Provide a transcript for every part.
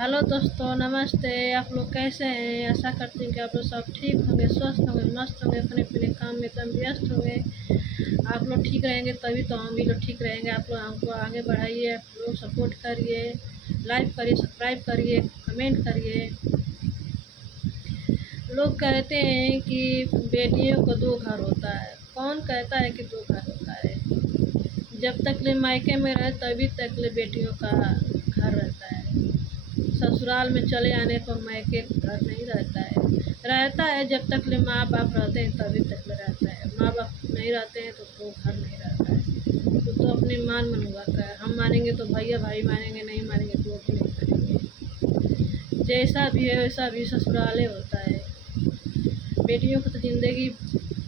Hello दोस्तों, नमस्ते। आप लोग कैसे हैं? आशा करती हूँ कि आप लोग सब ठीक होंगे, स्वस्थ होंगे, मस्त होंगे, अपने अपने काम में एकदम व्यस्त होंगे। आप लोग ठीक रहेंगे तभी तो हम भी लोग ठीक रहेंगे। आप लोग हमको आगे बढ़ाइए, आप लोग सपोर्ट करिए, लाइक करिए, सब्सक्राइब करिए, कमेंट करिए। लोग कहते हैं कि बेटियों को दो घर होता है। कौन कहता है कि दो घर होता है? जब तक ले मायके में रहे तभी तक ले बेटियों का घर रहता है। ससुराल में चले आने पर मायके घर नहीं रहता है। जब तक ले माँ बाप रहते हैं तभी तक ले रहता है। माँ बाप नहीं रहते हैं तो घर नहीं रहता है। तो अपने मान मनुआ का है। हम मानेंगे तो भैया भाई मानेंगे, नहीं मानेंगे तो भी नहीं मानेंगे। जैसा भी है वैसा भी ससुराले होता है। बेटियों की तो ज़िंदगी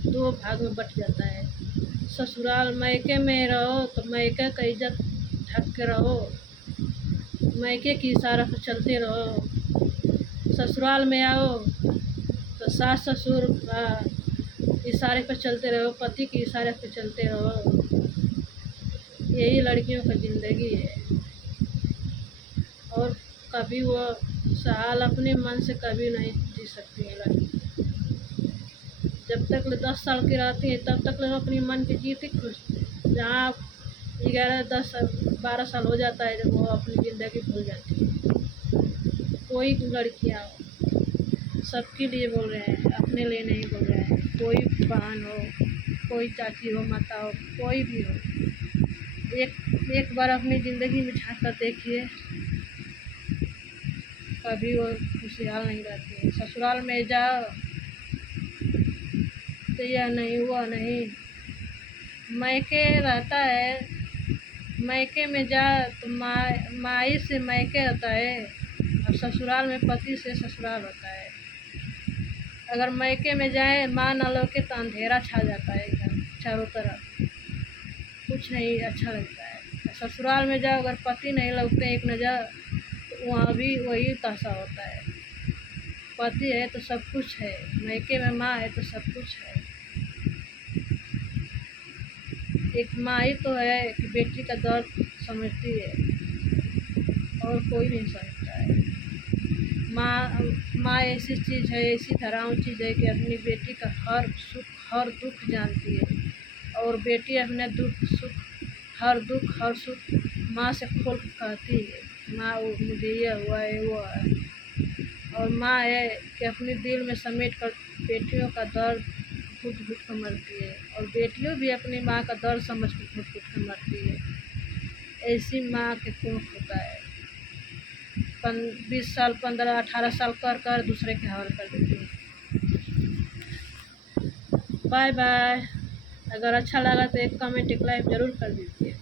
दो भाग में बट जाता है। ससुराल मायके में रहो तो मायके का इज्जत ढक के रहो, मायके की इशारा पर चलते रहो। ससुराल में आओ तो सास ससुर का इशारे पर चलते रहो, पति के इशारे पर चलते रहो। यही लड़कियों का ज़िंदगी है। और कभी वो हाल अपने मन से कभी नहीं जी सकती है लड़की। जब तक ले 10 साल की रहती है तब तक ले अपनी मन की जीती खुश। जहाँ 11, 10, 12 साल हो जाता है जब वो अपनी ज़िंदगी भूल जाती है। कोई लड़कियाँ सबके लिए बोल रहे हैं, अपने लिए नहीं बोल रहे हैं। कोई बहन हो, कोई चाची हो, माता हो, कोई भी हो, एक बार अपनी ज़िंदगी में झाँक कर देखिए, कभी वो खुशहाल नहीं रहती है। ससुराल में जाओ तो यह नहीं हुआ नहीं, मायके रहता है। मायके में जा तो माई से मायके होता है, और ससुराल में पति से ससुराल होता है। अगर मायके में जाए माँ न लौके तो अंधेरा छा जाता है एकदम चारों तरफ, कुछ नहीं अच्छा लगता है। ससुराल में जाओ अगर पति नहीं लौकते एक नज़र तो वहाँ भी वही तहसा होता है। पति है तो सब कुछ है, मायके में माँ है तो सब कुछ है। एक माँ ही तो है कि बेटी का दर्द समझती है, और कोई नहीं समझता है। माँ ऐसी चीज़ है, ऐसी धराऊ चीज़ है कि अपनी बेटी का हर सुख हर दुख जानती है। और बेटी अपने हर दुख हर सुख माँ से खोल कर कहती है, माँ वो मुझे ये हुआ है वो है। और माँ है कि अपने दिल में समेट कर बेटियों का दर्द घुट घुट कर मरती है, और बेटियों भी अपनी माँ का दर्द समझ कर घुट घुट कर मरती है। ऐसी माँ के कोख होता है। 20 साल 15, 18 साल कर दूसरे के हवाले कर देती है। Bye bye. अगर अच्छा लगा तो एक कमेंट एक लाइक ज़रूर कर दीजिए।